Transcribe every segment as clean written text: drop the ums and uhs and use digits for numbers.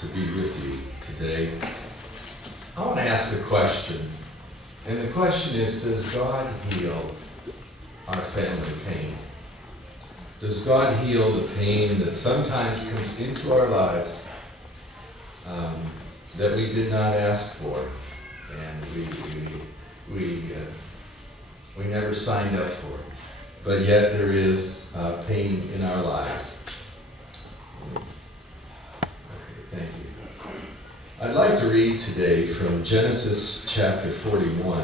to be with you today. I want to ask a question, and the question is, does God heal our family pain? Does God heal the pain that sometimes comes into our lives that we did not ask for, and we never signed up for, but yet there is pain in our lives? Thank you. I'd like to read today from Genesis chapter 41,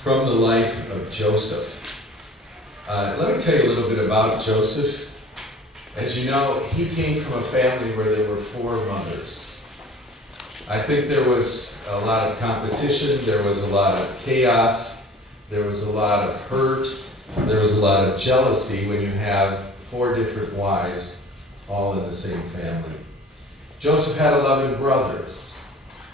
from the life of Joseph. Let me tell you a little bit about Joseph. As you know, he came from a family where there were 4 mothers. I think there was a lot of competition, there was a lot of chaos, there was a lot of hurt, there was a lot of jealousy when you have 4 different wives all in the same family. Joseph had 11 brothers,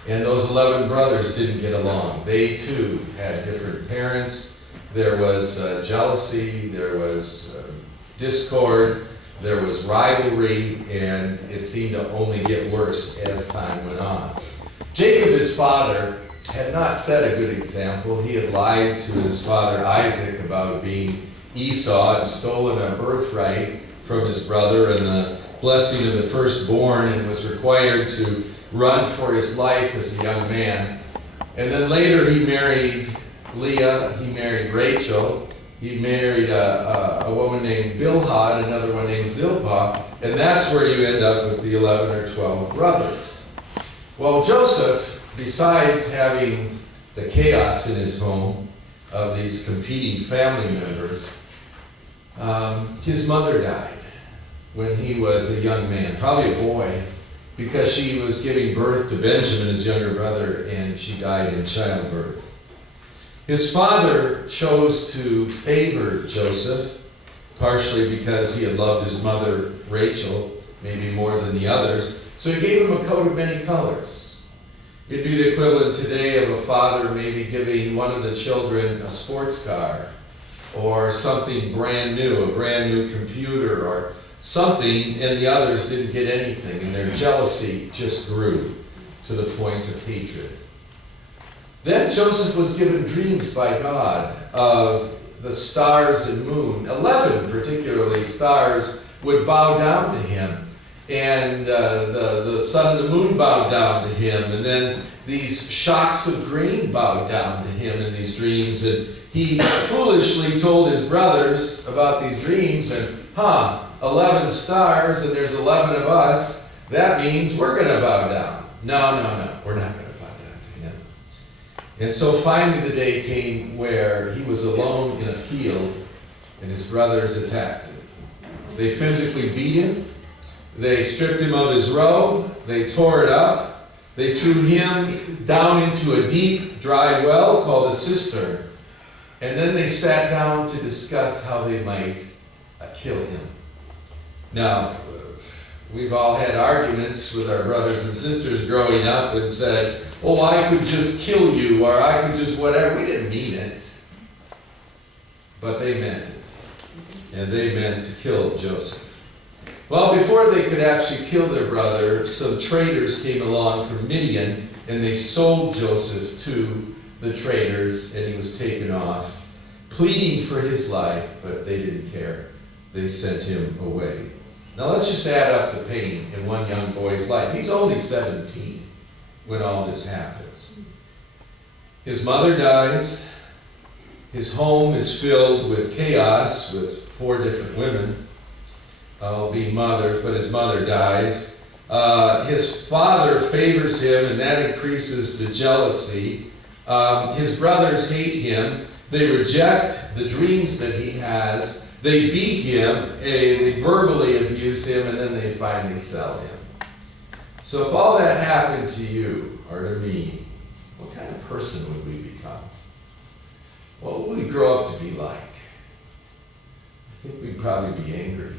and those 11 brothers didn't get along. They too had different parents. There was jealousy, there was discord, there was rivalry, and it seemed to only get worse as time went on. Jacob, his father, had not set a good example. He had lied to his father Isaac about being Esau and stolen a birthright from his brother and the blessing of the firstborn, and was required to run for his life as a young man. And then later he married Leah, he married Rachel, he married a woman named Bilhah, another one named Zilpah, and that's where you end up with the 11 or 12 brothers. Well, Joseph, besides having the chaos in his home of these competing family members, his mother died when he was a young man, probably a boy, because she was giving birth to Benjamin, his younger brother, and she died in childbirth. His father chose to favor Joseph, partially because he had loved his mother, Rachel, maybe more than the others, so he gave him a coat of many colors. It'd be the equivalent today of a father maybe giving one of the children a sports car, or something brand new, a brand new computer, or something, and the others didn't get anything, and their jealousy just grew to the point of hatred. Then Joseph was given dreams by God of the stars and moon. 11 particularly stars would bow down to him, and the sun and the moon bowed down to him, and then these shocks of grain bowed down to him in these dreams, and he foolishly told his brothers about these dreams, and 11 stars, and there's 11 of us, that means we're going to bow down. No, we're not going to bow down to him. And so finally the day came where he was alone in a field, and his brothers attacked him. They physically beat him, they stripped him of his robe, they tore it up, they threw him down into a deep, dry well called a cistern, and then they sat down to discuss how they might kill him. Now, we've all had arguments with our brothers and sisters growing up and said, oh, I could just kill you, or I could just whatever. We didn't mean it. But they meant it. And they meant to kill Joseph. Well, before they could actually kill their brother, some traders came along from Midian, and they sold Joseph to the traders, and he was taken off, pleading for his life, but they didn't care. They sent him away. Now let's just add up the pain in one young boy's life. He's only 17 when all this happens. His mother dies. His home is filled with chaos, with 4 different women all being mothers, but his mother dies. His father favors him, and that increases the jealousy. His brothers hate him. They reject the dreams that he has. They beat him, they verbally abuse him, and then they finally sell him. So if all that happened to you or to me, what kind of person would we become? What would we grow up to be like? I think we'd probably be angry.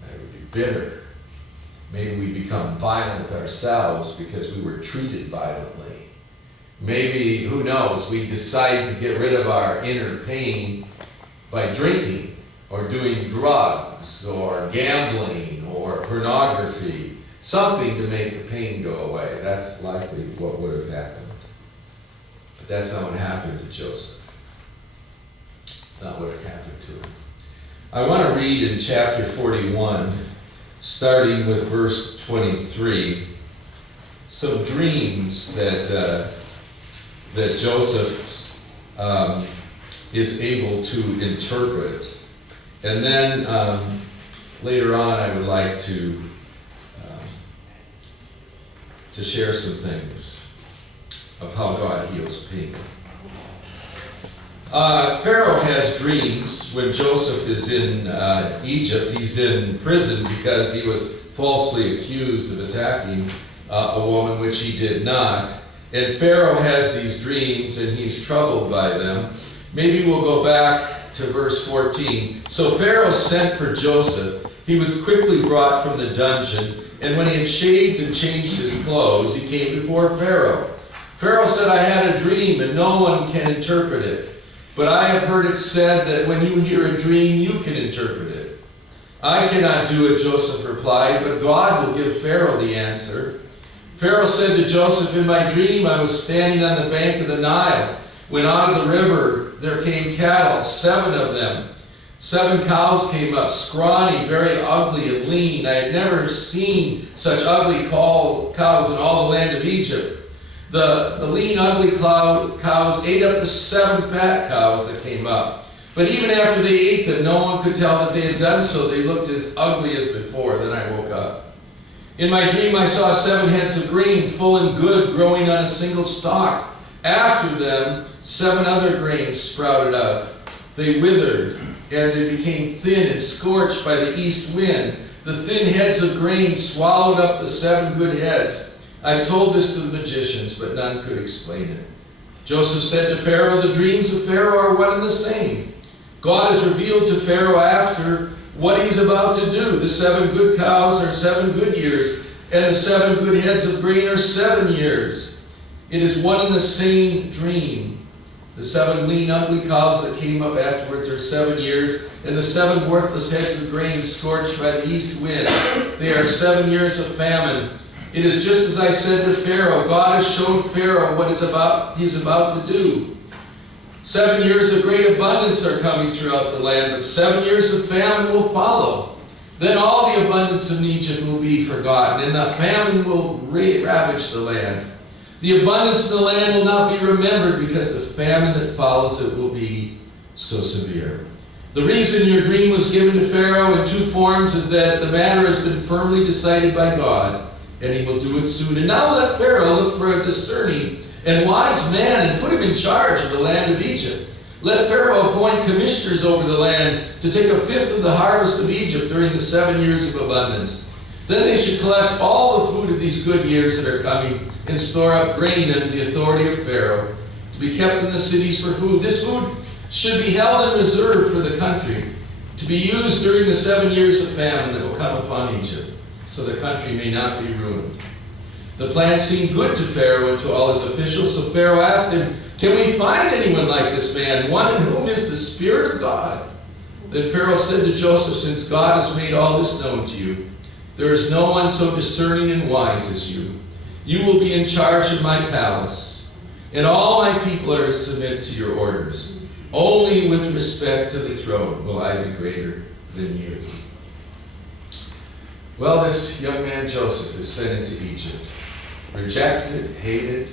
Maybe we'd be bitter. Maybe we become violent ourselves because we were treated violently. Maybe, who knows, we decide to get rid of our inner pain by drinking or doing drugs or gambling or pornography. something to make the pain go away. That's likely what would have happened. But that's not what happened to Joseph. It's not what had happened to him. I want to read in chapter 41, starting with verse 23, some dreams that Joseph is able to interpret. And then later on I would like to share some things of how God heals pain. Pharaoh has dreams when Joseph is in Egypt. He's in prison because he was falsely accused of attacking a woman, which he did not. And Pharaoh has these dreams and he's troubled by them. Maybe we'll go back to verse 14. So Pharaoh sent for Joseph. He was quickly brought from the dungeon, and when he had shaved and changed his clothes, he came before Pharaoh. Pharaoh said, I had a dream, and no one can interpret it. But I have heard it said that when you hear a dream, you can interpret it. I cannot do it, Joseph replied, but God will give Pharaoh the answer. Pharaoh said to Joseph, in my dream I was standing on the bank of the Nile, when out of the river there came cattle, 7 of them. 7 cows came up, scrawny, very ugly and lean. I had never seen such ugly cows in all the land of Egypt. The lean, ugly cows ate up the 7 fat cows that came up. But even after they ate them, no one could tell that they had done so. They looked as ugly as before. Then I woke up. In my dream I saw 7 heads of grain, full and good, growing on a single stalk. After them, 7 other grains sprouted up. They withered, and they became thin and scorched by the east wind. The thin heads of grain swallowed up the 7 good heads. I told this to the magicians, but none could explain it. Joseph said to Pharaoh, the dreams of Pharaoh are one and the same. God has revealed to Pharaoh after what he's about to do. The 7 good cows are 7 good years, and the 7 good heads of grain are 7 years. It is one and the same dream. The 7 lean, ugly cows that came up afterwards are 7 years, and the 7 worthless heads of grain scorched by the east wind. They are 7 years of famine. It is just as I said to Pharaoh. God has shown Pharaoh what he's about to do. 7 years of great abundance are coming throughout the land, but 7 years of famine will follow. Then all the abundance in Egypt will be forgotten, and the famine will ravage the land. The abundance in the land will not be remembered, because the famine that follows it will be so severe. The reason your dream was given to Pharaoh in 2 forms is that the matter has been firmly decided by God, and he will do it soon. And now let Pharaoh look for a discerning and wise man and put him in charge of the land of Egypt. Let Pharaoh appoint commissioners over the land to take 1/5 of the harvest of Egypt during the 7 years of abundance. Then they should collect all the food of these good years that are coming and store up grain under the authority of Pharaoh to be kept in the cities for food. This food should be held in reserve for the country, to be used during the 7 years of famine that will come upon Egypt, so the country may not be ruined. The plan seemed good to Pharaoh and to all his officials, so Pharaoh asked him, can we find anyone like this man, one in whom is the Spirit of God? Then Pharaoh said to Joseph, since God has made all this known to you, there is no one so discerning and wise as you. You will be in charge of my palace, and all my people are to submit to your orders. Only with respect to the throne will I be greater than you. Well, this young man Joseph is sent into Egypt, rejected, hated,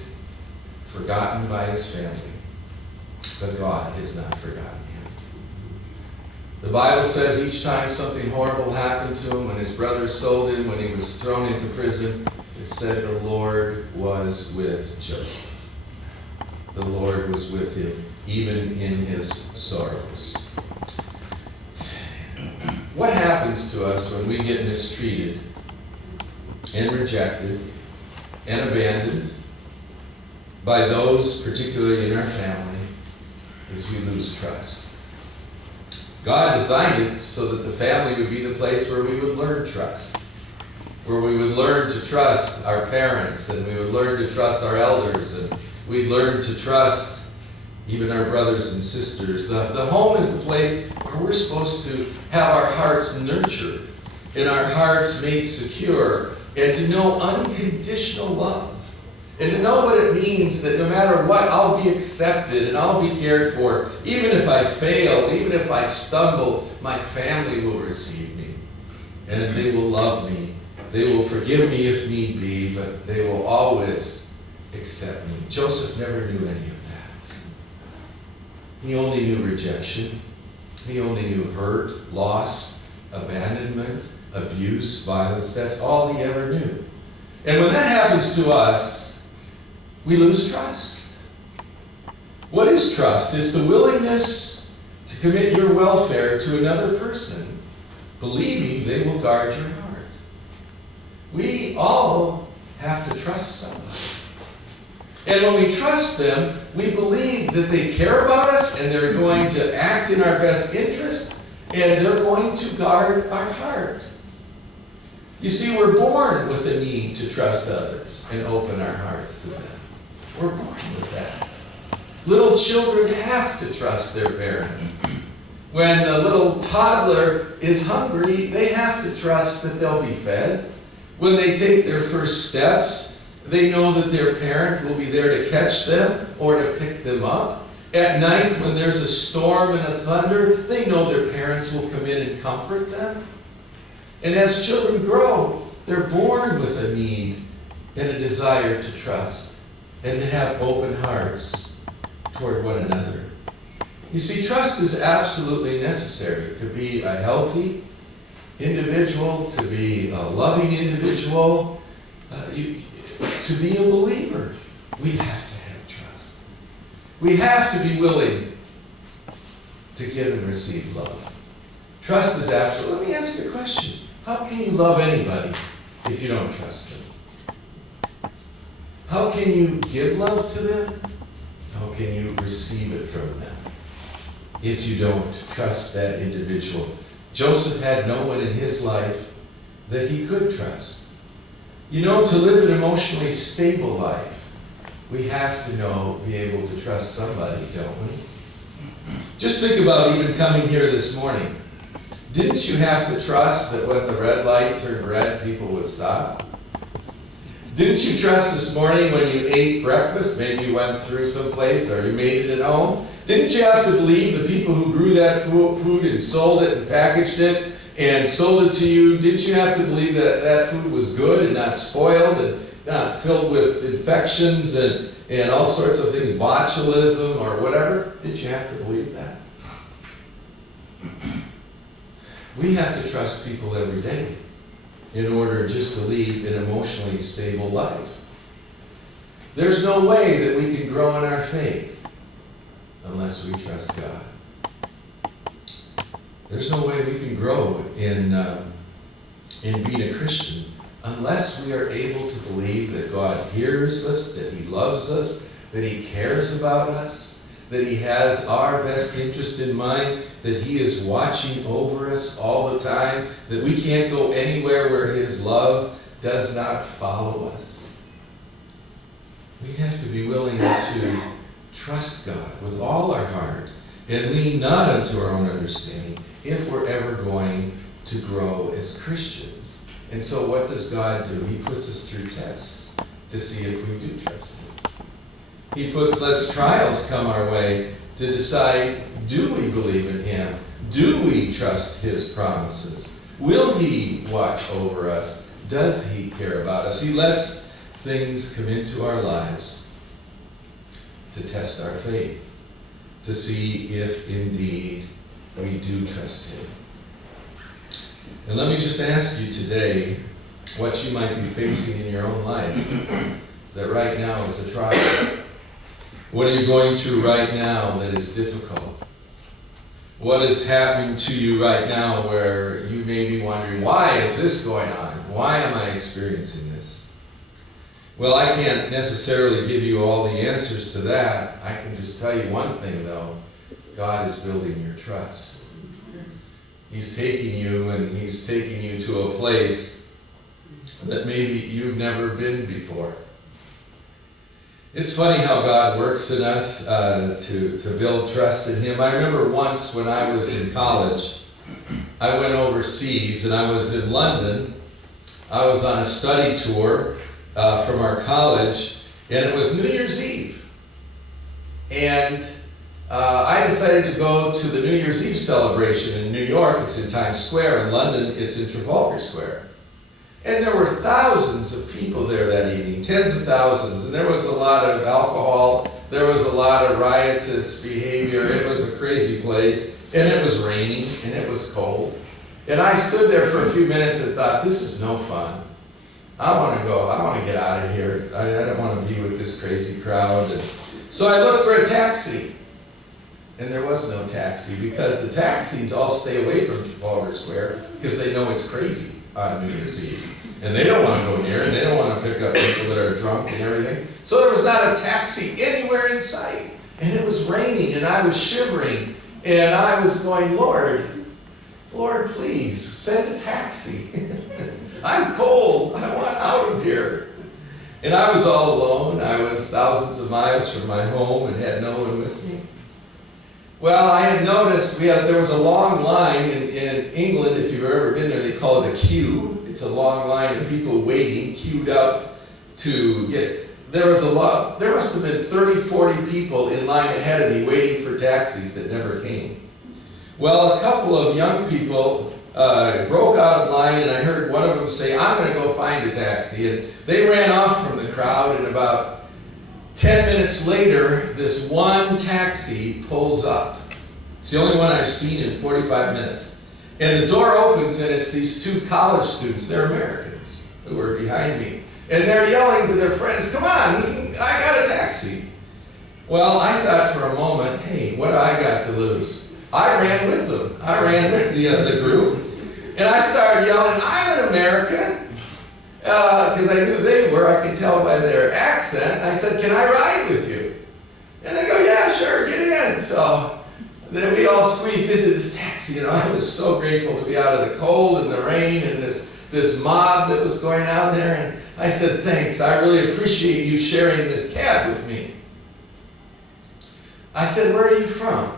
forgotten by his family. But God has not forgotten him. The Bible says each time something horrible happened to him, when his brothers sold him, when he was thrown into prison, it said the Lord was with Joseph. The Lord was with him, even in his sorrows. What happens to us when we get mistreated and rejected and abandoned by those, particularly in our family, is we lose trust. God designed it so that the family would be the place where we would learn trust, where we would learn to trust our parents, and we would learn to trust our elders, and we'd learn to trust even our brothers and sisters. The home is the place where we're supposed to have our hearts nurtured and our hearts made secure and to know unconditional love. And to know what it means that no matter what, I'll be accepted and I'll be cared for. Even if I fail, even if I stumble, my family will receive me. And they will love me. They will forgive me if need be, but they will always accept me. Joseph never knew any of that. He only knew rejection. He only knew hurt, loss, abandonment, abuse, violence. That's all he ever knew. And when that happens to us, we lose trust. What is trust? It's the willingness to commit your welfare to another person, believing they will guard your heart. We all have to trust somebody. And when we trust them, we believe that they care about us and they're going to act in our best interest and they're going to guard our heart. You see, we're born with a need to trust others and open our hearts to them. We're born with that. Little children have to trust their parents. When a little toddler is hungry, they have to trust that they'll be fed. When they take their first steps, they know that their parent will be there to catch them or to pick them up. At night, when there's a storm and a thunder, they know their parents will come in and comfort them. And as children grow, they're born with a need and a desire to trust and to have open hearts toward one another. You see, trust is absolutely necessary to be a healthy individual, to be a loving individual, to be a believer. We have to have trust. We have to be willing to give and receive love. Trust is absolute. Let me ask you a question. How can you love anybody if you don't trust them? How can you give love to them? How can you receive it from them if you don't trust that individual? Joseph had no one in his life that he could trust. You know, to live an emotionally stable life, we have to be able to trust somebody, don't we? Just think about even coming here this morning. Didn't you have to trust that when the red light turned red, people would stop? Didn't you trust this morning when you ate breakfast, maybe you went through someplace or you made it at home? Didn't you have to believe the people who grew that food and sold it and packaged it and sold it to you? Didn't you have to believe that that food was good and not spoiled and not filled with infections and all sorts of things, botulism or whatever? Didn't you have to believe that? We have to trust people every day in order just to lead an emotionally stable life. There's no way that we can grow in our faith unless we trust God. There's no way we can grow in being a Christian unless we are able to believe that God hears us, that He loves us, that He cares about us, that He has our best interest in mind, that He is watching over us all the time, that we can't go anywhere where His love does not follow us. We have to be willing to trust God with all our heart and lean not unto our own understanding if we're ever going to grow as Christians. And so what does God do? He puts us through tests to see if we do trust Him. He lets trials come our way to decide, do we believe in Him? Do we trust His promises? Will He watch over us? Does He care about us? He lets things come into our lives to test our faith, to see if indeed we do trust Him. And let me just ask you today what you might be facing in your own life that right now is a trial. What are you going through right now that is difficult? What is happening to you right now where you may be wondering, why is this going on? Why am I experiencing this? Well, I can't necessarily give you all the answers to that. I can just tell you one thing, though. God is building your trust. He's taking you, and He's taking you to a place that maybe you've never been before. It's funny how God works in us to build trust in Him. I remember once when I was in college, I went overseas and I was in London, I was on a study tour from our college, and it was New Year's Eve. And I decided to go to the New Year's Eve celebration in New York. It's in Times Square. In London, it's in Trafalgar Square. And there were thousands of people there that evening, tens of thousands. And there was a lot of alcohol. There was a lot of riotous behavior. It was a crazy place. And it was raining, and it was cold. And I stood there for a few minutes and thought, this is no fun. I want to go. I want to get out of here. I don't want to be with this crazy crowd. And so I looked for a taxi. And there was no taxi, because the taxis all stay away from Trafalgar Square because they know it's crazy on New Year's Eve. And they don't want to go near, and they don't want to pick up people that are drunk and everything. So there was not a taxi anywhere in sight. And it was raining, and I was shivering. And I was going, Lord, please, send a taxi. I'm cold. I want out of here. And I was all alone. I was thousands of miles from my home and had no one with me. Well, I had noticed there was a long line in England. If you've ever been there, they call it a queue. It's a long line of people waiting, queued up to get. There must have been 30, 40 people in line ahead of me waiting for taxis that never came. Well, a couple of young people broke out of line, and I heard one of them say, I'm going to go find a taxi. And they ran off from the crowd, and about 10 minutes later, this one taxi pulls up. It's the only one I've seen in 45 minutes. And the door opens, and it's these two college students. They're Americans who are behind me. And they're yelling to their friends, come on, I got a taxi. Well, I thought for a moment, hey, what do I got to lose? I ran with them. I ran with the group. And I started yelling, I'm an American. Because I knew they were. I could tell by their accent. I said, can I ride with you? And they go, yeah, sure, get in. So then we all squeezed into this taxi. I was so grateful to be out of the cold and the rain and this mob that was going on there. And I said, thanks. I really appreciate you sharing this cab with me. I said, where are you from?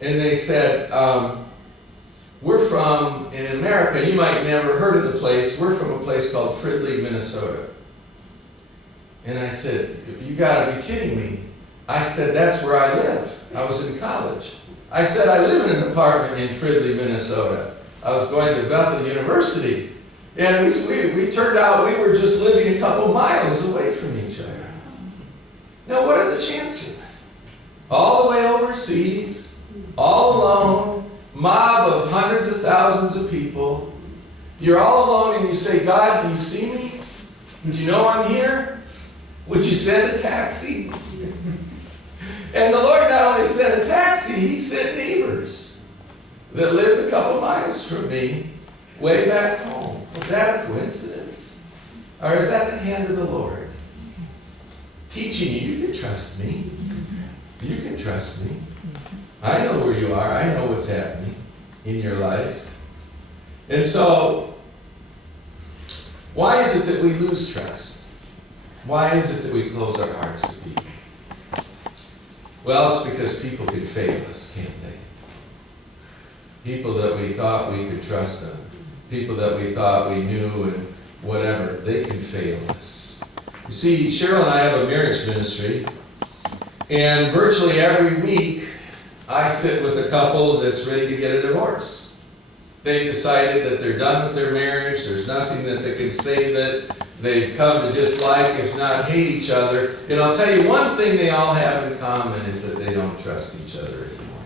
And they said, we're from, in America, you might never heard of the place, we're from a place called Fridley, Minnesota. And I said, you gotta be kidding me. I said, that's where I live. I was in college. I said, I live in an apartment in Fridley, Minnesota. I was going to Bethel University. And we turned out we were just living a couple miles away from each other. Now what are the chances? All the way overseas, all alone, mob of hundreds of thousands of people. You're all alone and you say, God, do you see me? Do you know I'm here? Would you send a taxi? And the Lord not only sent a taxi, He sent neighbors that lived a couple miles from me, way back home. Was that a coincidence? Or is that the hand of the Lord? Teaching you can trust me. You can trust me. I know where you are. I know what's happening in your life. And so, why is it that we lose trust? Why is it that we close our hearts to people? Well, it's because people can fail us, can't they? People that we thought we could trust them. People that we thought we knew and whatever, they can fail us. You see, Cheryl and I have a marriage ministry, and virtually every week, I sit with a couple that's ready to get a divorce. They've decided that they're done with their marriage. There's nothing that they can say that they've come to dislike, if not hate each other. And I'll tell you one thing they all have in common is that they don't trust each other anymore.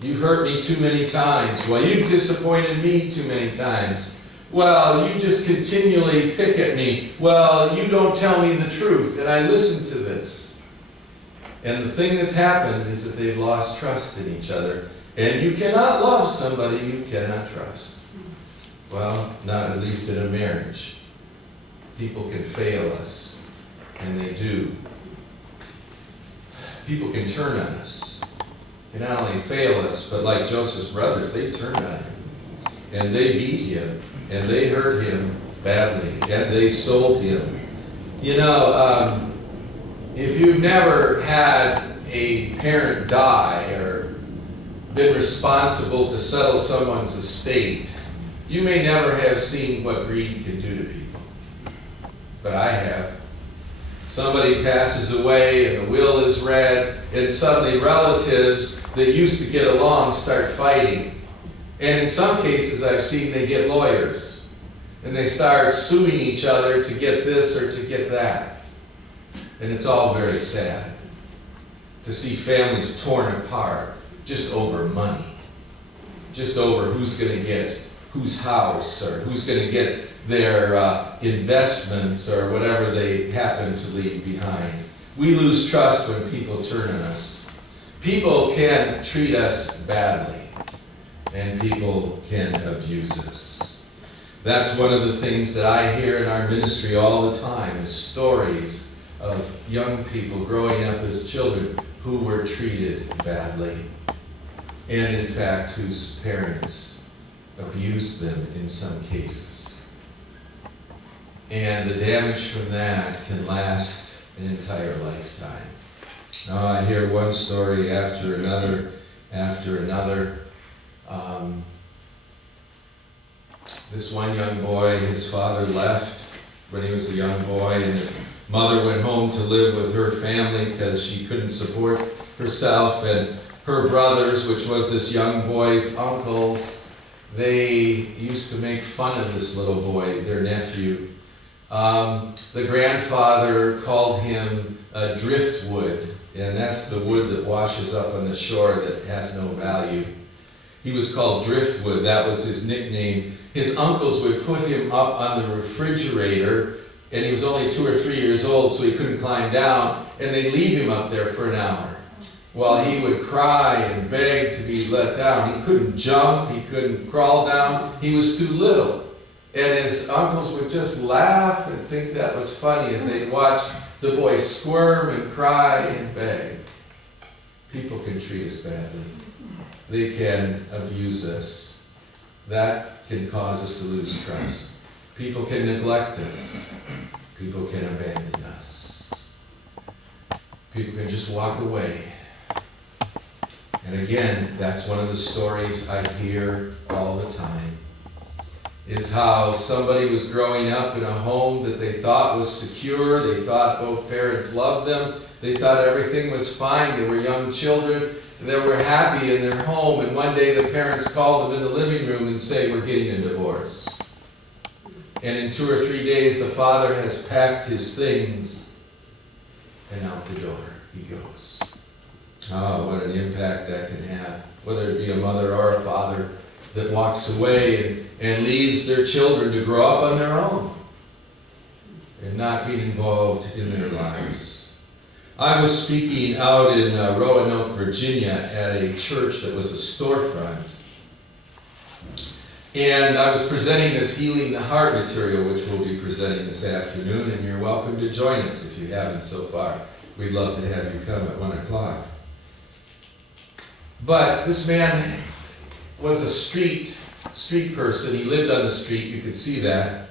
You've hurt me too many times. Well, you've disappointed me too many times. Well, you just continually pick at me. Well, you don't tell me the truth. And I listen to this. And the thing that's happened is that they've lost trust in each other. And you cannot love somebody you cannot trust. Well, not at least in a marriage. People can fail us, and they do. People can turn on us. They not only fail us, but like Joseph's brothers, they turned on him. And they beat him, and they hurt him badly, and they sold him. If you've never had a parent die or been responsible to settle someone's estate, You may never have seen what greed can do to people, but I have. Somebody passes away and the will is read, and suddenly relatives that used to get along start fighting. And in some cases I've seen they get lawyers, and they start suing each other to get this or to get that. And it's all very sad to see families torn apart just over money, just over who's going to get whose house, or who's going to get their investments, or whatever they happen to leave behind. We lose trust when people turn on us. People can treat us badly, and people can abuse us. That's one of the things that I hear in our ministry all the time, is stories of young people growing up as children who were treated badly, and in fact whose parents abused them in some cases. And the damage from that can last an entire lifetime. Now I hear one story after another, this one young boy, his father left when he was a young boy, and his mother went home to live with her family because she couldn't support herself, and her brothers, which was this young boy's uncles, they used to make fun of this little boy, their nephew. The grandfather called him driftwood, and that's the wood that washes up on the shore that has no value. He was called driftwood, that was his nickname. His uncles would put him up on the refrigerator, and he was only 2 or 3 years old, so he couldn't climb down, and they'd leave him up there for an hour while he would cry and beg to be let down. He couldn't jump, he couldn't crawl down, he was too little. And his uncles would just laugh and think that was funny as they'd watch the boy squirm and cry and beg. People can treat us badly. They can abuse us. That can cause us to lose trust. People can neglect us. People can abandon us. People can just walk away. And again, that's one of the stories I hear all the time, is how somebody was growing up in a home that they thought was secure. They thought both parents loved them. They thought everything was fine. They were young children. They were happy in their home. And one day the parents called them in the living room and say, "We're getting a divorce." And in 2 or 3 days, the father has packed his things, and out the door he goes. Oh, what an impact that can have, whether it be a mother or a father that walks away and leaves their children to grow up on their own and not being involved in their lives. I was speaking out in Roanoke, Virginia at a church that was a storefront. And I was presenting this Healing the Heart material, which we'll be presenting this afternoon, and you're welcome to join us if you haven't so far. We'd love to have you come at 1 o'clock. But this man was a street person. He lived on the street, you could see that.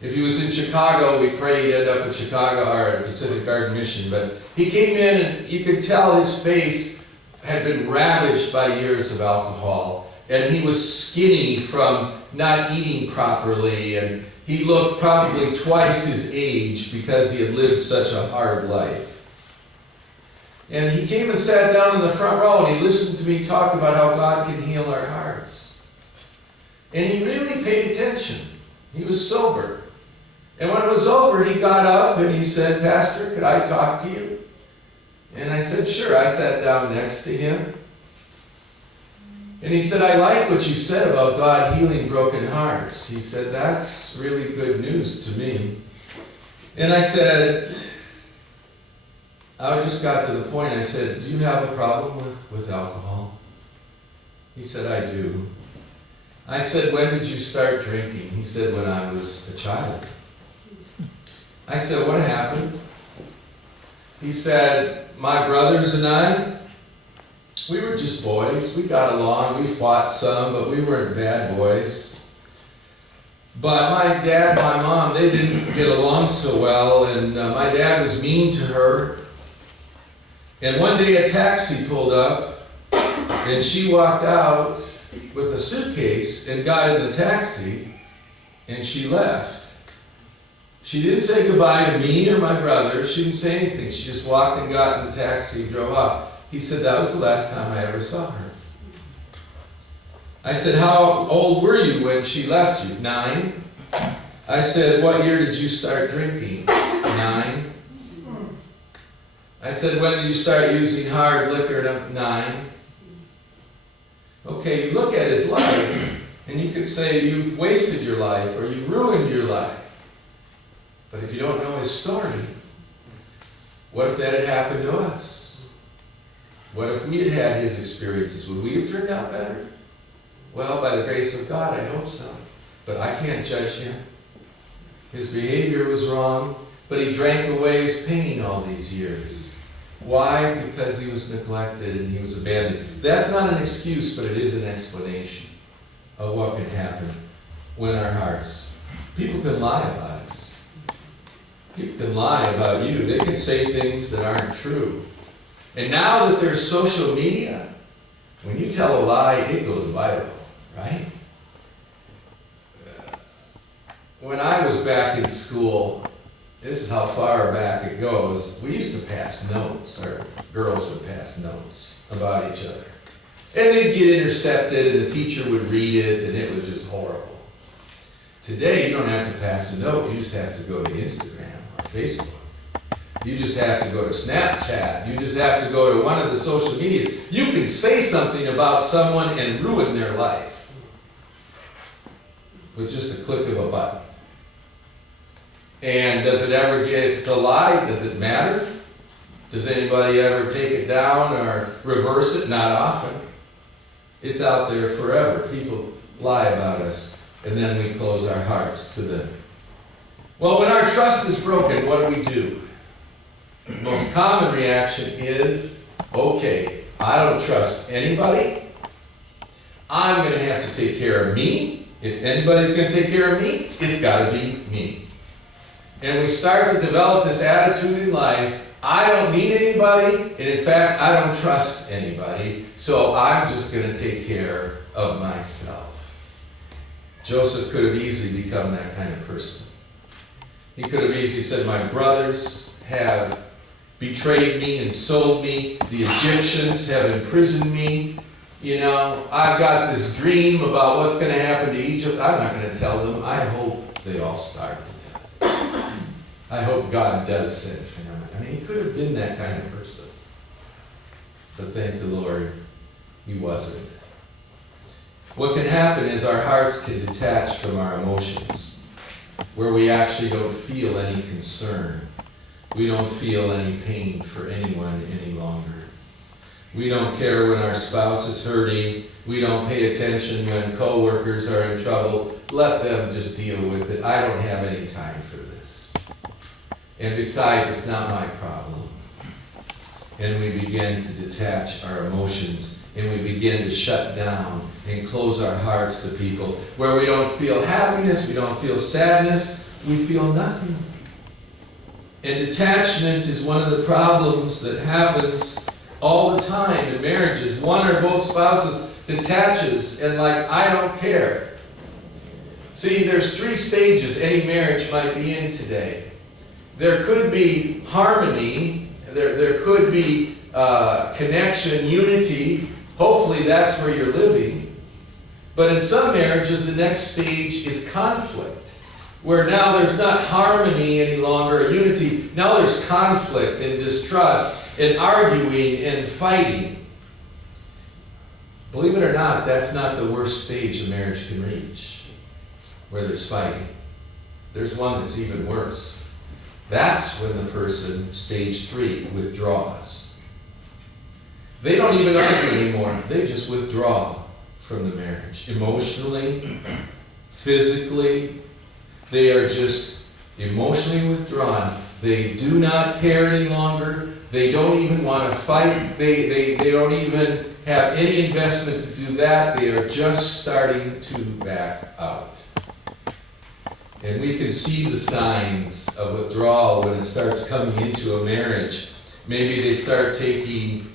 If he was in Chicago, we pray he'd end up in Chicago or at Pacific Garden Mission. But he came in and you could tell his face had been ravaged by years of alcohol. And he was skinny from not eating properly. And he looked probably twice his age because he had lived such a hard life. And he came and sat down in the front row and he listened to me talk about how God can heal our hearts. And he really paid attention. He was sober. And when it was over, he got up and he said, "Pastor, could I talk to you?" And I said, "Sure." I sat down next to him. And he said, "I like what you said about God healing broken hearts." He said, "That's really good news to me." And I said, I just got to the point, I said, "Do you have a problem with alcohol?" He said, "I do." I said, "When did you start drinking?" He said, "When I was a child." I said, "What happened?" He said, "My brothers and I, we were just boys. We got along. We fought some, but we weren't bad boys. But my dad and my mom, they didn't get along so well, and my dad was mean to her. And one day a taxi pulled up, and she walked out, with a suitcase and got in the taxi, and she left. She didn't say goodbye to me or my brother. She didn't say anything. She just walked and got in the taxi and drove off. He said, that was the last time I ever saw her. I said, how old were you when she left you? 9. I said, what year did you start drinking? 9. I said, when did you start using hard liquor? 9. Okay, you look at his life, and you could say you've wasted your life or you've ruined your life. But if you don't know his story, what if that had happened to us? What if we had had his experiences? Would we have turned out better? Well, by the grace of God, I hope so. But I can't judge him. His behavior was wrong, but he drank away his pain all these years. Why? Because he was neglected and he was abandoned. That's not an excuse, but it is an explanation of what can happen when our hearts... People can lie about us. People can lie about you. They can say things that aren't true. And now that there's social media, when you tell a lie, it goes viral, right? When I was back in school, this is how far back it goes, we used to pass notes, or girls would pass notes about each other. And they'd get intercepted, and the teacher would read it, and it was just horrible. Today, you don't have to pass a note, you just have to go to Instagram or Facebook. You just have to go to Snapchat. You just have to go to one of the social medias. You can say something about someone and ruin their life with just a click of a button. And does it ever get, if it's a lie, does it matter? Does anybody ever take it down or reverse it? Not often. It's out there forever. People lie about us, and then we close our hearts to them. Well, when our trust is broken, what do? The most common reaction is, okay, I don't trust anybody. I'm going to have to take care of me. If anybody's going to take care of me, it's got to be me. And we start to develop this attitude in life, I don't need anybody, and in fact, I don't trust anybody, so I'm just going to take care of myself. Joseph could have easily become that kind of person. He could have easily said, my brothers have betrayed me and sold me. The Egyptians have imprisoned me. You know, I've got this dream about what's going to happen to Egypt. I'm not going to tell them. I hope they all starve to death. I hope God does send famine. I mean, he could have been that kind of person. But thank the Lord, he wasn't. What can happen is our hearts can detach from our emotions, where we actually don't feel any concern. We don't feel any pain for anyone any longer. We don't care when our spouse is hurting. We don't pay attention when coworkers are in trouble. Let them just deal with it. I don't have any time for this. And besides, it's not my problem. And we begin to detach our emotions, and we begin to shut down and close our hearts to people where we don't feel happiness, we don't feel sadness, we feel nothing. And detachment is one of the problems that happens all the time in marriages. One or both spouses detaches and like, I don't care. See, there's 3 stages any marriage might be in today. There could be harmony, there could be connection, unity. Hopefully that's where you're living. But in some marriages, the next stage is conflict, where now there's not harmony any longer, or unity. Now there's conflict and distrust and arguing and fighting. Believe it or not, that's not the worst stage a marriage can reach, where there's fighting. There's one that's even worse. That's when the person, stage 3, withdraws. They don't even argue anymore. They just withdraw from the marriage. Emotionally, physically, they are just emotionally withdrawn. They do not care any longer. They don't even want to fight. They don't even have any investment to do that. They are just starting to back out. And we can see the signs of withdrawal when it starts coming into a marriage. Maybe they start taking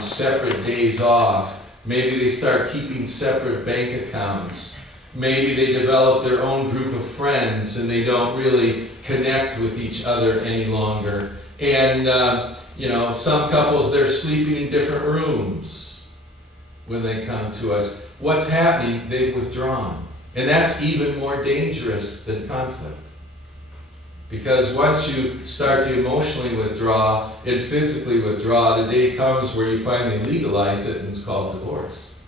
separate days off. Maybe they start keeping separate bank accounts. Maybe they develop their own group of friends and they don't really connect with each other any longer. And, some couples, they're sleeping in different rooms when they come to us. What's happening? They've withdrawn. And that's even more dangerous than conflict. Because once you start to emotionally withdraw and physically withdraw, the day comes where you finally legalize it and it's called divorce.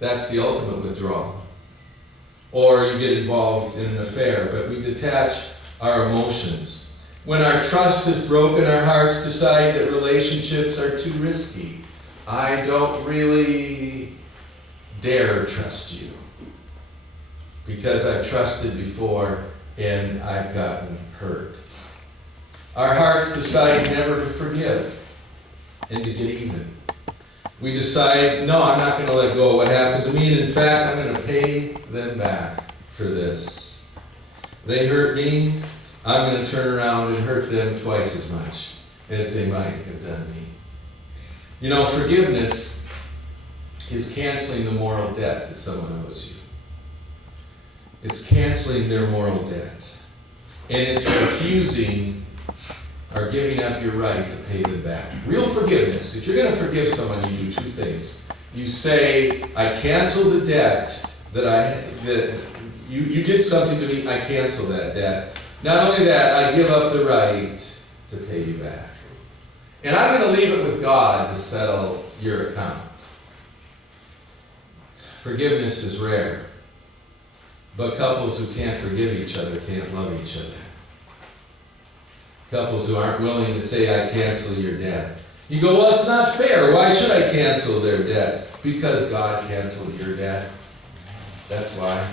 That's the ultimate withdrawal. Or you get involved in an affair, but we detach our emotions. When our trust is broken, our hearts decide that relationships are too risky. I don't really dare trust you because I've trusted before and I've gotten hurt. Our hearts decide never to forgive and to get even. We decide, no, I'm not going to let go of what happened to me, and in fact, I'm going to pay them back for this. They hurt me, I'm going to turn around and hurt them twice as much as they might have done me. Forgiveness is canceling the moral debt that someone owes you. It's canceling their moral debt. And it's refusing or giving up your right to pay them back. Real forgiveness. If you're going to forgive someone, you do two things. You say, I cancel the debt that you did something to me, I cancel that debt. Not only that, I give up the right to pay you back. And I'm going to leave it with God to settle your account. Forgiveness is rare. But couples who can't forgive each other can't love each other. Couples who aren't willing to say, I cancel your debt. You go, well, it's not fair. Why should I cancel their debt? Because God canceled your debt. That's why.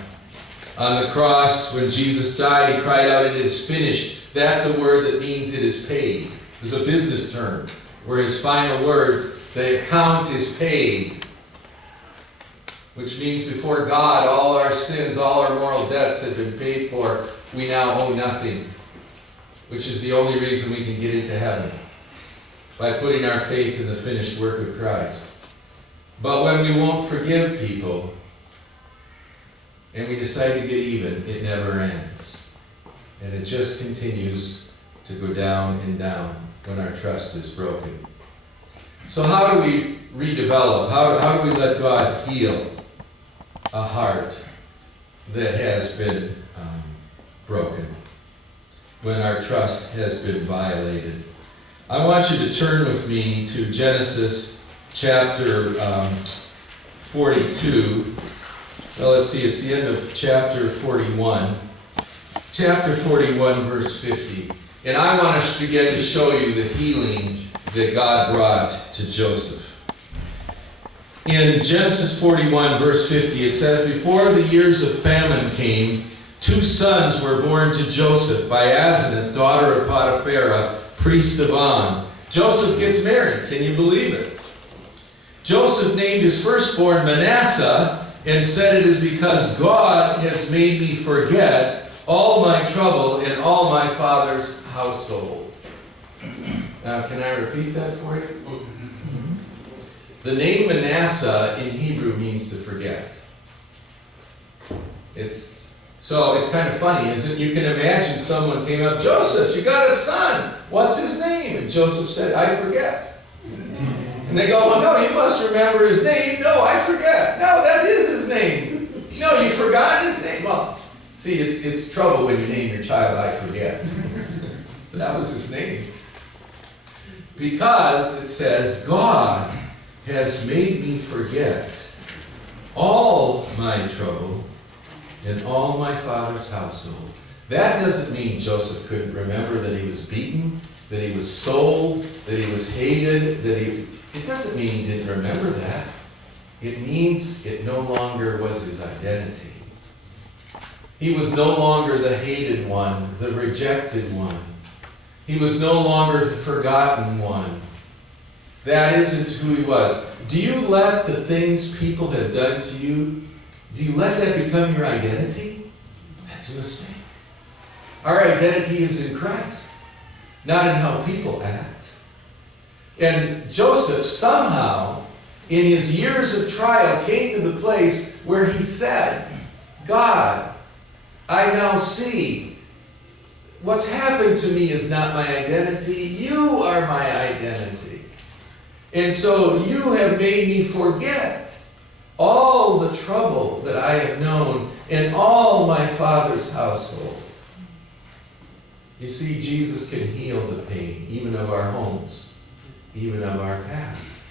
On the cross, when Jesus died, he cried out, it is finished. That's a word that means it is paid. It's a business term, where his final words, the account is paid. Which means before God, all our sins, all our moral debts have been paid for. We now owe nothing. Which is the only reason we can get into heaven. By putting our faith in the finished work of Christ. But when we won't forgive people, and we decide to get even, it never ends. And it just continues to go down and down when our trust is broken. So how do we redevelop? How do we let God heal a heart that has been broken when our trust has been violated? I want you to turn with me to Genesis chapter 42. Well, let's see, it's the end of chapter 41. Chapter 41, verse 50. And I want us to begin to show you the healing that God brought to Joseph. In Genesis 41, verse 50, it says, before the years of famine came, 2 sons were born to Joseph by Asenath, daughter of Potipharah, priest of On. Joseph gets married. Can you believe it? Joseph named his firstborn Manasseh and said, it is because God has made me forget all my trouble in all my father's household. Now, can I repeat that for you? The name Manasseh in Hebrew means to forget. It's kind of funny, isn't it? You can imagine someone came up, Joseph, you got a son. What's his name? And Joseph said, I forget. And they go, well, no, you must remember his name. No, I forget. No, that is his name. No, you forgot his name. Well, see, it's trouble when you name your child, I forget. So that was his name. Because it says, God has made me forget all my trouble in all my father's household. That doesn't mean Joseph couldn't remember that he was beaten, that he was sold, that he was hated, it doesn't mean he didn't remember that. It means it no longer was his identity. He was no longer the hated one, the rejected one. He was no longer the forgotten one. That isn't who he was. Do you let the things people have done to you, do you let that become your identity? That's a mistake. Our identity is in Christ, not in how people act. And Joseph somehow in his years of trial, came to the place where he said, God, I now see what's happened to me is not my identity. You are my identity. And so you have made me forget all the trouble that I have known in all my Father's household. You see, Jesus can heal the pain, even of our homes, even of our past.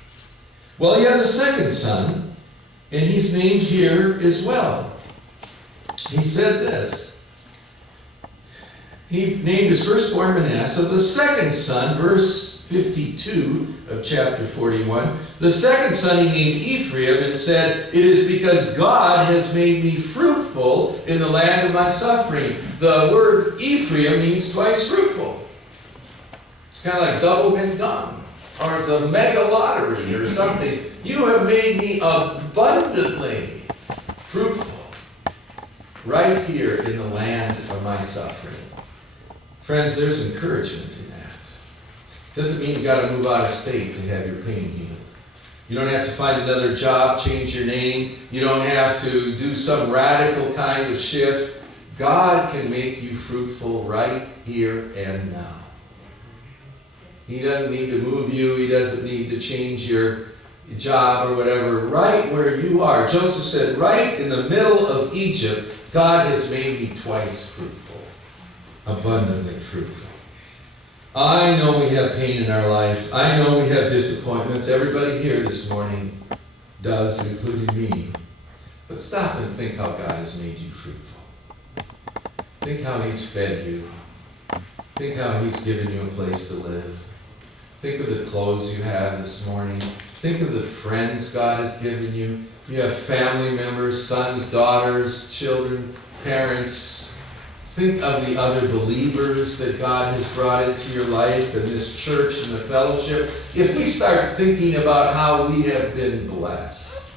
Well, he has a second son, and he's named here as well. He said this. He named his firstborn Manasseh. The second son, verse 52 of chapter 41, the second son he named Ephraim and said, it is because God has made me fruitful in the land of my suffering. The word Ephraim means twice fruitful. It's kind of like double mint gum, or it's a mega lottery or something. You have made me abundantly fruitful right here in the land of my suffering. Friends, there's encouragement in that. Doesn't mean you've got to move out of state to have your pain healed. You don't have to find another job, change your name. You don't have to do some radical kind of shift. God can make you fruitful right here and now. He doesn't need to move you. He doesn't need to change your job or whatever. Right where you are. Joseph said, right in the middle of Egypt, God has made me twice fruitful, abundantly fruitful. I know we have pain in our life. I know we have disappointments. Everybody here this morning does, including me. But stop and think how God has made you fruitful. Think how he's fed you. Think how he's given you a place to live. Think of the clothes you have this morning. Think of the friends God has given you. You have family members, sons, daughters, children, parents. Think of the other believers that God has brought into your life and this church and the fellowship. If we start thinking about how we have been blessed,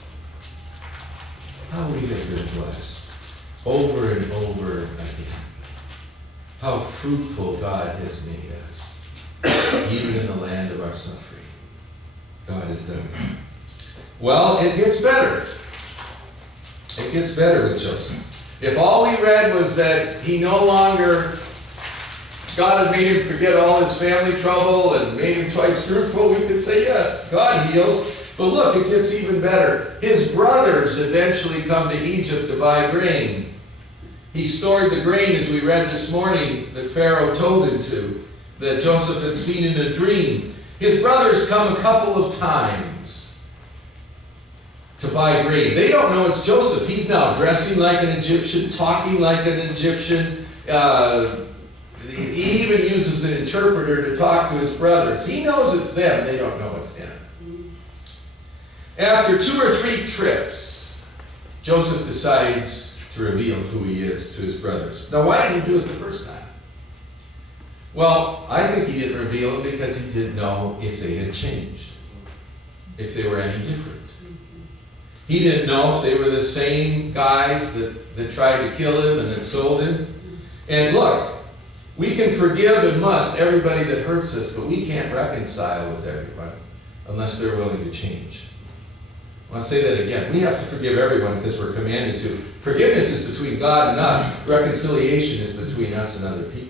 over and over again, how fruitful God has made us, even in the land of our suffering. God has done that. Well, it gets better. It gets better with Joseph. If all we read was that he no longer, God had made him forget all his family trouble and made him twice fruitful, we could say, yes, God heals. But look, it gets even better. His brothers eventually come to Egypt to buy grain. He stored the grain, as we read this morning, that Pharaoh told him to, that Joseph had seen in a dream. His brothers come a couple of times to buy grain. They don't know it's Joseph. He's now dressing like an Egyptian, talking like an Egyptian. He even uses an interpreter to talk to his brothers. He knows it's them. They don't know it's him. After 2 or 3 trips, Joseph decides to reveal who he is to his brothers. Now, why didn't he do it the first time? Well, I think he didn't reveal it because he didn't know if they had changed, if they were any different. He didn't know if they were the same guys that tried to kill him and that sold him. And look, we can forgive and must everybody that hurts us, but we can't reconcile with everyone unless they're willing to change. I want to say that again. We have to forgive everyone because we're commanded to. Forgiveness is between God and us. Reconciliation is between us and other people.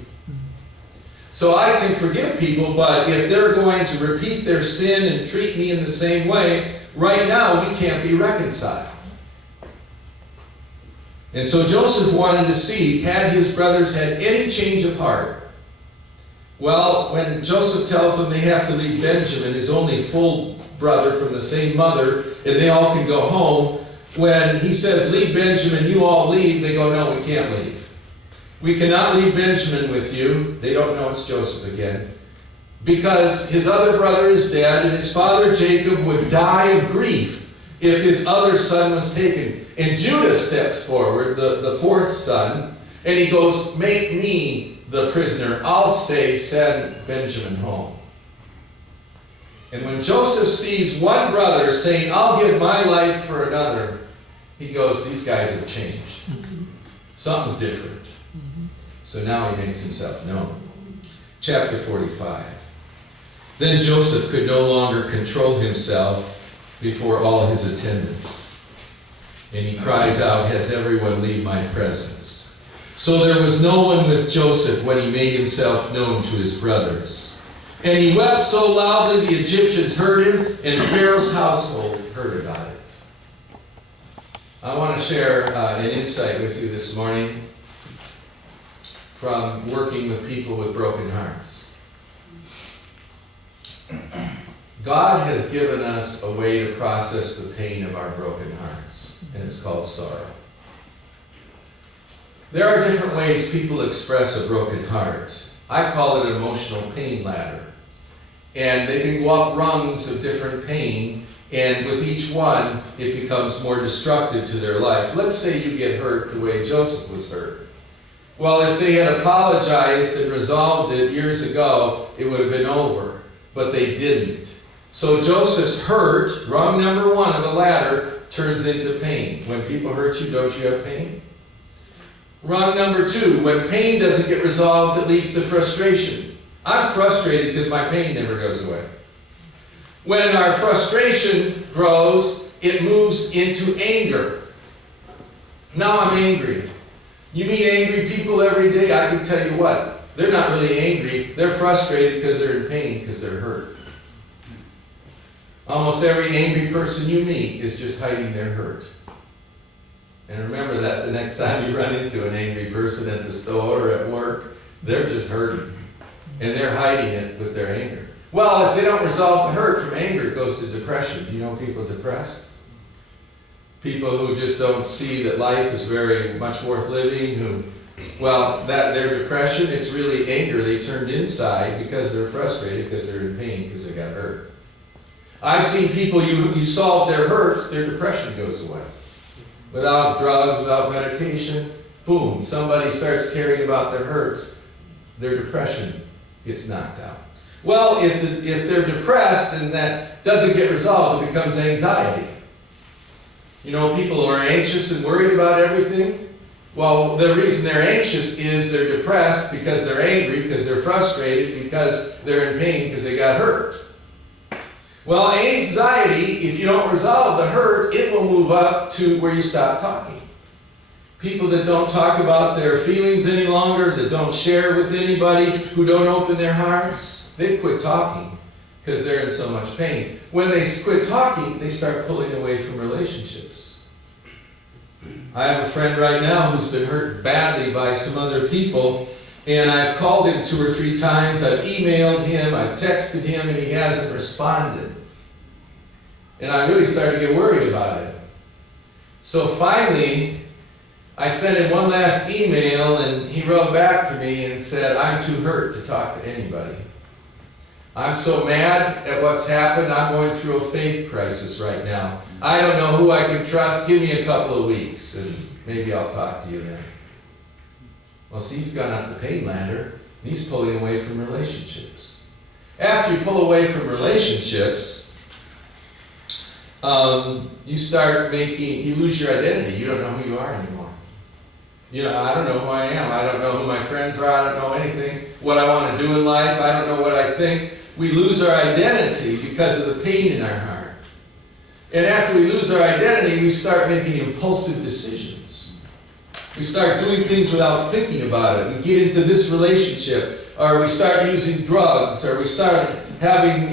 So I can forgive people, but if they're going to repeat their sin and treat me in the same way, right now we can't be reconciled. And so Joseph wanted to see, had his brothers had any change of heart? Well, when Joseph tells them they have to leave Benjamin, his only full brother from the same mother, and they all can go home, when he says, leave Benjamin, you all leave, they go, no, we can't leave. We cannot leave Benjamin with you. They don't know it's Joseph again. Because his other brother is dead, and his father Jacob would die of grief if his other son was taken. And Judah steps forward, the 4th son, and he goes, make me the prisoner. I'll stay, send Benjamin home. And when Joseph sees one brother saying, I'll give my life for another, he goes, these guys have changed. Something's different. So now he makes himself known. Chapter 45. Then Joseph could no longer control himself, before all his attendants. And he cries out, "Has everyone leave my presence?" So there was no one with Joseph when he made himself known to his brothers. And he wept so loudly the Egyptians heard him, and Pharaoh's household heard about it. I want to share an insight with you this morning from working with people with broken hearts. God has given us a way to process the pain of our broken hearts, and it's called sorrow. There are different ways people express a broken heart. I call it an emotional pain ladder. And they can go up rungs of different pain, and with each one, it becomes more destructive to their life. Let's say you get hurt the way Joseph was hurt. Well, if they had apologized and resolved it years ago, it would have been over. But they didn't. So Joseph's hurt, rung number one of the ladder, turns into pain. When people hurt you, don't you have pain? Rung number two, when pain doesn't get resolved, it leads to frustration. I'm frustrated because my pain never goes away. When our frustration grows, it moves into anger. Now I'm angry. You meet angry people every day, I can tell you what, they're not really angry, they're frustrated because they're in pain, because they're hurt. Almost every angry person you meet is just hiding their hurt. And remember that the next time you run into an angry person at the store or at work, they're just hurting. And they're hiding it with their anger. Well, if they don't resolve the hurt from anger, it goes to depression. You know people depressed? People who just don't see that life is very much worth living, that their depression, it's really anger they turned inside because they're frustrated, because they're in pain, because they got hurt. I've seen people, you solve their hurts, their depression goes away. Without drugs, without medication, boom, somebody starts caring about their hurts, their depression gets knocked out. Well, if they're depressed and that doesn't get resolved, it becomes anxiety. You know, people who are anxious and worried about everything, well, the reason they're anxious is they're depressed because they're angry, because they're frustrated, because they're in pain, because they got hurt. Well, anxiety, if you don't resolve the hurt, it will move up to where you stop talking. People that don't talk about their feelings any longer, that don't share with anybody, who don't open their hearts, they quit talking because they're in so much pain. When they quit talking, they start pulling away from relationships. I have a friend right now who's been hurt badly by some other people, and I've called him 2 or 3 times, I've emailed him, I've texted him, and he hasn't responded. And I really started to get worried about it. So finally, I sent him one last email, and he wrote back to me and said, "I'm too hurt to talk to anybody. I'm so mad at what's happened, I'm going through a faith crisis right now. I don't know who I can trust, give me a couple of weeks, and maybe I'll talk to you then." Well, see, he's gone up the pain ladder, and he's pulling away from relationships. After you pull away from relationships, you lose your identity. You don't know who you are anymore. You know, I don't know who I am. I don't know who my friends are. I don't know anything, what I want to do in life. I don't know what I think. We lose our identity because of the pain in our heart. And after we lose our identity, we start making impulsive decisions. We start doing things without thinking about it. We get into this relationship, or we start using drugs, or we start having,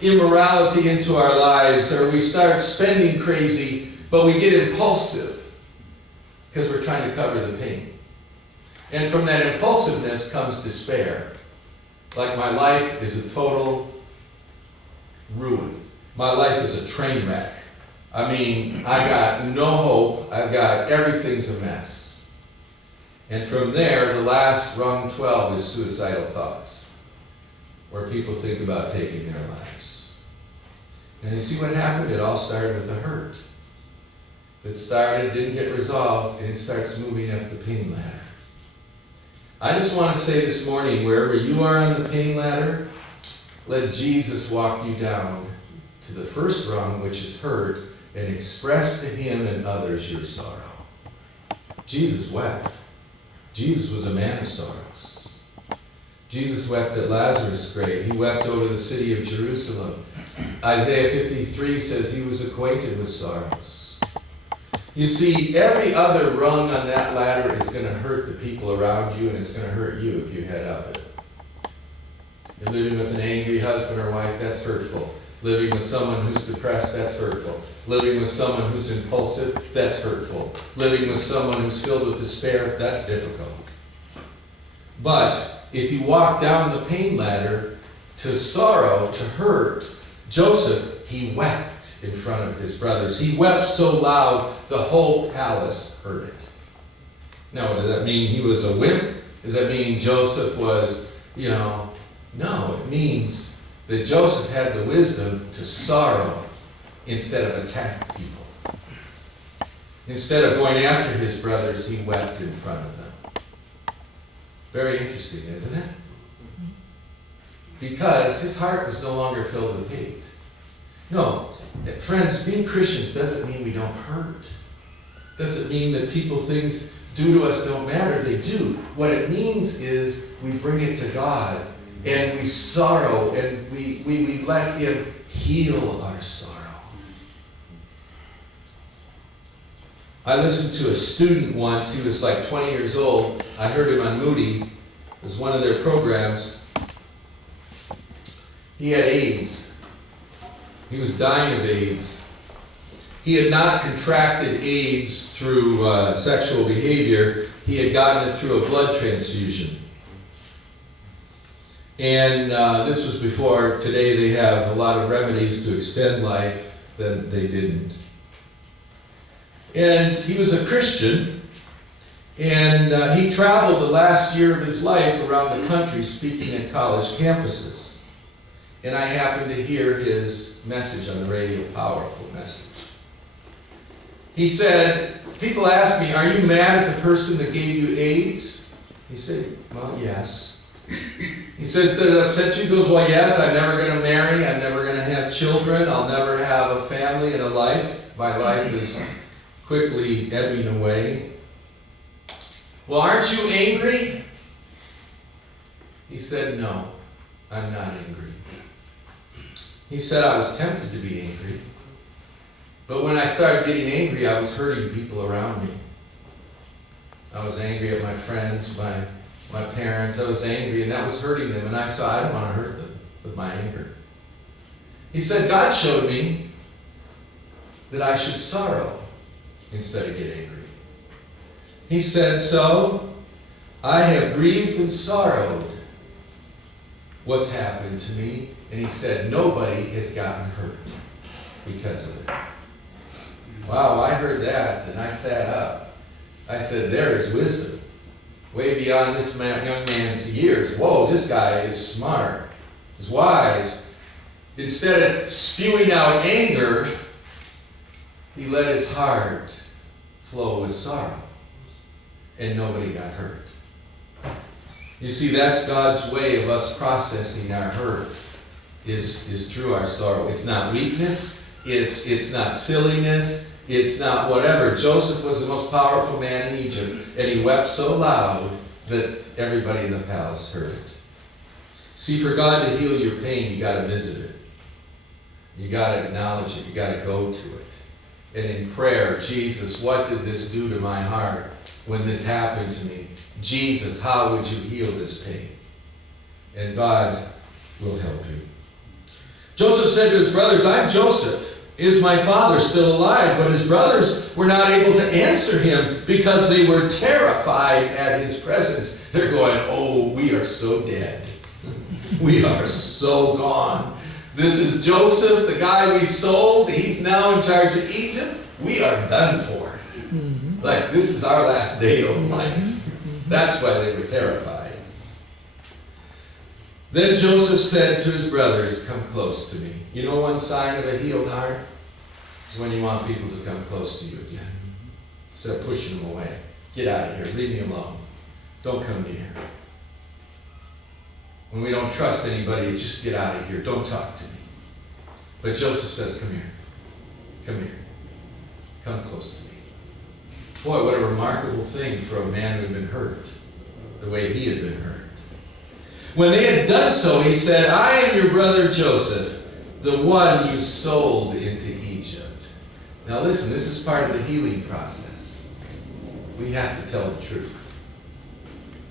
immorality into our lives, or we start spending crazy, but we get impulsive because we're trying to cover the pain. And from that impulsiveness comes despair. Like, my life is a total ruin. My life is a train wreck. I mean, I got no hope. Everything's a mess. And from there, the last rung 12 is suicidal thoughts, where people think about taking their lives. And you see what happened? It all started with a hurt. It started, didn't get resolved, and it starts moving up the pain ladder. I just want to say this morning, wherever you are on the pain ladder, let Jesus walk you down to the first rung, which is hurt, and express to him and others your sorrow. Jesus wept. Jesus was a man of sorrows. Jesus wept at Lazarus' grave. He wept over the city of Jerusalem. Isaiah 53 says he was acquainted with sorrows. You see, every other rung on that ladder is going to hurt the people around you, and it's going to hurt you if you head up it. You're living with an angry husband or wife, that's hurtful. Living with someone who's depressed, that's hurtful. Living with someone who's impulsive, that's hurtful. Living with someone who's filled with despair, that's difficult. But if you walk down the pain ladder to sorrow, to hurt, Joseph, he wept in front of his brothers. He wept so loud, the whole palace heard it. Now, does that mean he was a wimp? Does that mean Joseph was, No, it means that Joseph had the wisdom to sorrow instead of attack people. Instead of going after his brothers, he wept in front of them. Very interesting, isn't it? Because his heart was no longer filled with hate. No, friends, being Christians doesn't mean we don't hurt. Doesn't mean that things do to us don't matter. They do. What it means is we bring it to God and we sorrow and we let Him heal our sorrow. I listened to a student once. He was like 20 years old. I heard him on Moody. It was one of their programs. He had AIDS. He was dying of AIDS. He had not contracted AIDS through sexual behavior. He had gotten it through a blood transfusion. And this was before. Today they have a lot of remedies to extend life. Then they didn't. And he was a Christian. And he traveled the last year of his life around the country speaking at college campuses. And I happened to hear his message on the radio, powerful message. He said, people ask me, are you mad at the person that gave you AIDS? He said, well, yes. He says, did it upset you? He goes, well, yes, I'm never going to marry. I'm never going to have children. I'll never have a family and a life. My life is quickly ebbing away. Well, aren't you angry? He said, no, I'm not angry. He said, I was tempted to be angry. But when I started getting angry, I was hurting people around me. I was angry at my friends, my parents. I was angry, and that was hurting them. And I saw, I don't want to hurt them with my anger. He said, God showed me that I should sorrow instead of get angry. He said, so I have grieved and sorrowed what's happened to me. And he said, nobody has gotten hurt because of it. Wow, I heard that, and I sat up. I said, there is wisdom. Way beyond this young man's years. Whoa, this guy is smart. He's wise. Instead of spewing out anger, he let his heart flow with sorrow. And nobody got hurt. You see, that's God's way of us processing our hurt. Is through our sorrow. It's not weakness. It's not silliness. It's not whatever. Joseph was the most powerful man in Egypt, and he wept so loud that everybody in the palace heard it. See, for God to heal your pain, you got to visit it. You got to acknowledge it. You got to go to it. And in prayer, Jesus, what did this do to my heart when this happened to me? Jesus, how would you heal this pain? And God will help you. Joseph said to his brothers, I'm Joseph. Is my father still alive? But his brothers were not able to answer him because they were terrified at his presence. They're going, oh, we are so dead. We are so gone. This is Joseph, the guy we sold. He's now in charge of Egypt. We are done for. Like, this is our last day of life. That's why they were terrified. Then Joseph said to his brothers, come close to me. You know one sign of a healed heart? Is when you want people to come close to you again. Instead of pushing them away. Get out of here. Leave me alone. Don't come near. When we don't trust anybody, it's just get out of here. Don't talk to me. But Joseph says, come here. Come here. Come close to me. Boy, what a remarkable thing for a man who had been hurt. The way he had been hurt. When they had done so, he said, I am your brother Joseph, the one you sold into Egypt. Now listen, this is part of the healing process. We have to tell the truth.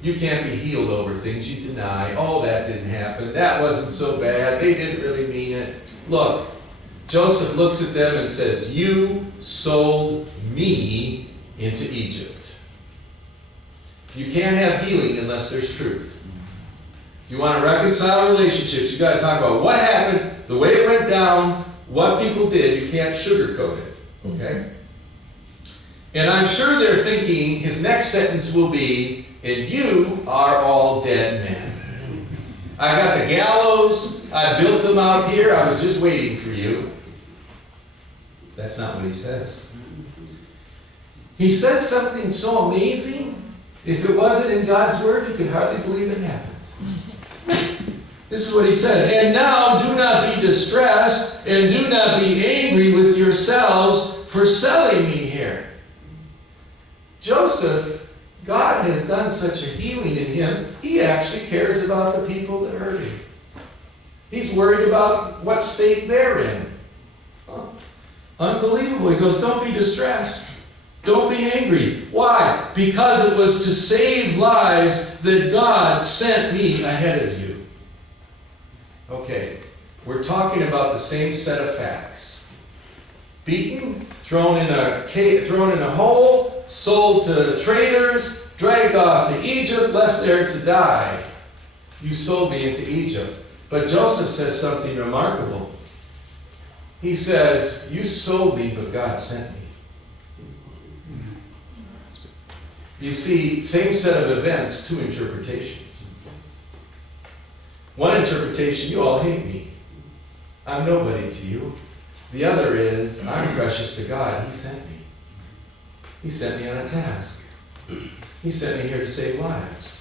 You can't be healed over things you deny. Oh, that didn't happen. That wasn't so bad. They didn't really mean it. Look, Joseph looks at them and says, you sold me into Egypt. You can't have healing unless there's truth. If you want to reconcile relationships, you've got to talk about what happened, the way it went down, what people did. You can't sugarcoat it. Okay? And I'm sure they're thinking his next sentence will be, and you are all dead men. I got the gallows. I built them out here. I was just waiting for you. That's not what he says. He says something so amazing, if it wasn't in God's word, you could hardly believe it happened. This is what he said. And now do not be distressed and do not be angry with yourselves for selling me here. Joseph, God has done such a healing in him, he actually cares about the people that hurt him. He's worried about what state they're in. Oh, unbelievable. He goes, don't be distressed. Don't be angry. Why? Because it was to save lives that God sent me ahead of you. Okay, we're talking about the same set of facts. Beaten, thrown in a hole, sold to traders, dragged off to Egypt, left there to die. You sold me into Egypt. But Joseph says something remarkable. He says, you sold me, but God sent me. You see, same set of events, two interpretations. One interpretation, you all hate me. I'm nobody to you. The other is, I'm precious to God. He sent me. He sent me on a task. He sent me here to save lives.